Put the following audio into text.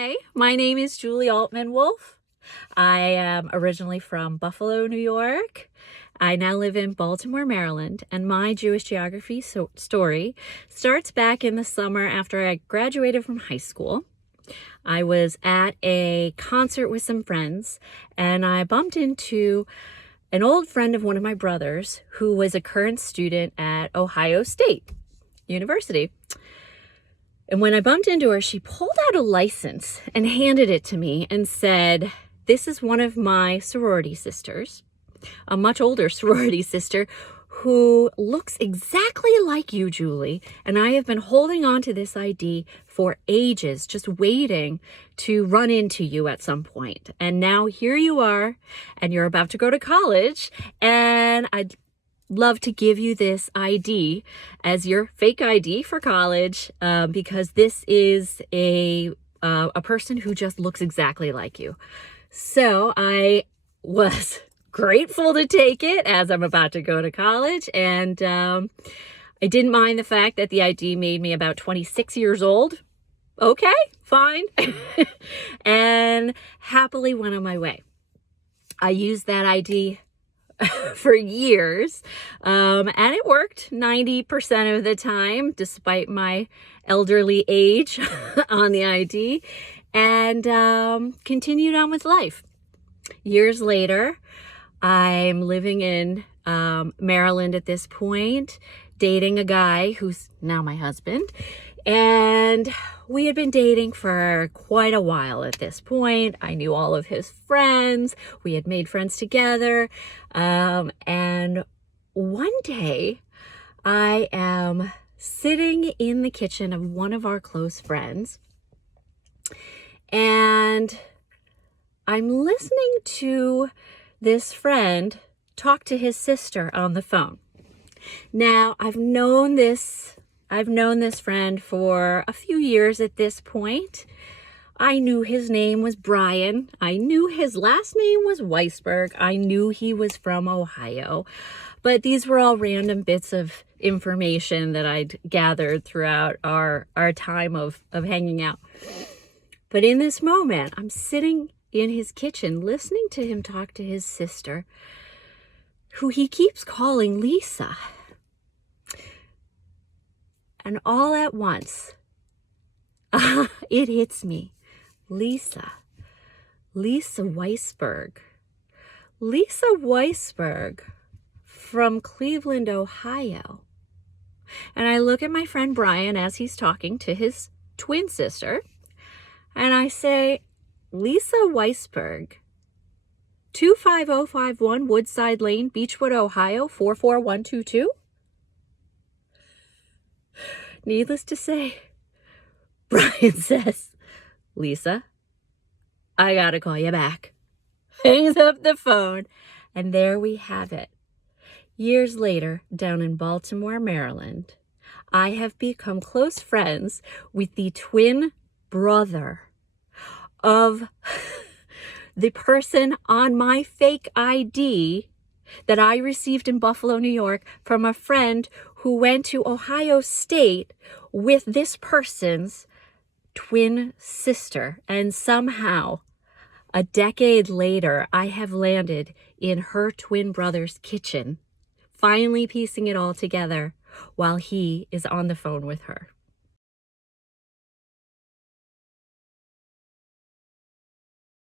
Hi, my name is Julie Altman Wolff. I am originally from Buffalo, New York. I now live in Baltimore, Maryland, and my Jewish geography story starts back in the summer after I graduated from high school. I was at a concert with some friends, and I bumped into an old friend of one of my brothers who was a current student at Ohio State University. And when I bumped into her, she pulled out a license and handed it to me and said, "This is one of my sorority sisters, a much older sorority sister who looks exactly like you, Julie. And I have been holding on to this ID for ages, just waiting to run into you at some point. And now here you are, and you're about to go to college, and I'd love to give you this ID as your fake ID for college, because this is a person who just looks exactly like you." So I was grateful to take it as I'm about to go to college, and I didn't mind the fact that the ID made me about 26 years old. Okay, fine. And happily went on my way. I used that ID for years, and it worked 90% of the time, despite my elderly age on the ID, and continued on with life. Years later, I'm living in Maryland at this point, dating a guy who's now my husband, and we had been dating for quite a while at this point. I knew all of his friends. We had made friends together. And one day I am sitting in the kitchen of one of our close friends, and I'm listening to this friend talk to his sister on the phone. Now, I've known this friend for a few years at this point. I knew his name was Brian. I knew his last name was Weisberg. I knew he was from Ohio. But these were all random bits of information that I'd gathered throughout our time of hanging out. But in this moment, I'm sitting in his kitchen listening to him talk to his sister, who he keeps calling Lisa. And all at once, it hits me. Lisa Weisberg. Lisa Weisberg from Cleveland, Ohio. And I look at my friend Brian as he's talking to his twin sister, and I say, "Lisa Weisberg, 25051 Woodside Lane, Beechwood, Ohio, 44122. Needless to say, Brian says, "Lisa, I gotta call you back." Hangs up the phone, and there we have it. Years later, down in Baltimore, Maryland, I have become close friends with the twin brother of the person on my fake ID that I received in Buffalo, New York, from a friend who went to Ohio State with this person's twin sister. And somehow, a decade later, I have landed in her twin brother's kitchen, finally piecing it all together while he is on the phone with her.